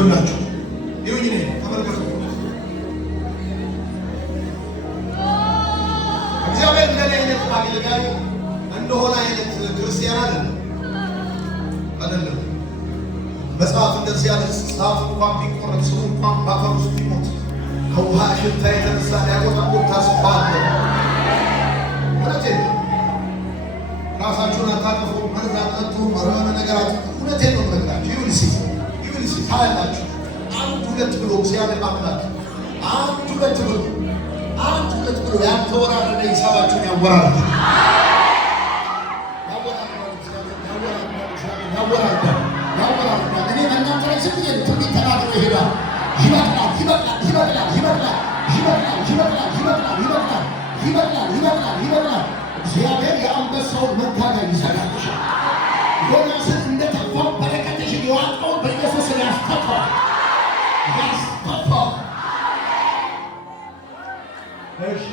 ይኸውላችሁ ይሁኝ እኔ ተመልከቱ። እግዚአብሔር እንደኔ አይነት አገልጋይ እንደሆነ አይነት ክርስቲያን አይደለም። መጽሐፍ እንደዚህ ያለ ዛፍ እንኳን ቢቆረጥ ስሩ እንኳን ባፈር ውስጥ ቢሞት ከውሃ ሽታ የተነሳ ሊያቆጠቁጥ ተስፋ አለ። እውነቴን ነው። ራሳችሁን አታጥፉ፣ መርዝ አትጠጡ፣ መርመነ ነገር አትጠጡ። እውነቴን ነው የምነግራችሁ። ይሁን ሲ ታያላችሁ። አንድ ሁለት ብሎ እግዚአብሔር አምላክ አንድ ሁለት ብሎ ያልተወራረደ ሂሳባችሁን ያወራርዳል። እኔ በእናንተ ላይ ዝም ብዬ ትንቢት ተናግሮ ይሄዳል። ይበቅላል። እግዚአብሔር የአንበሳውን መንጋጋ ይዘጋልሻል። ዮናስን እንደተፋው በረከትሽን የዋጠውን በኢየሱስ ያስተፋል። እሺ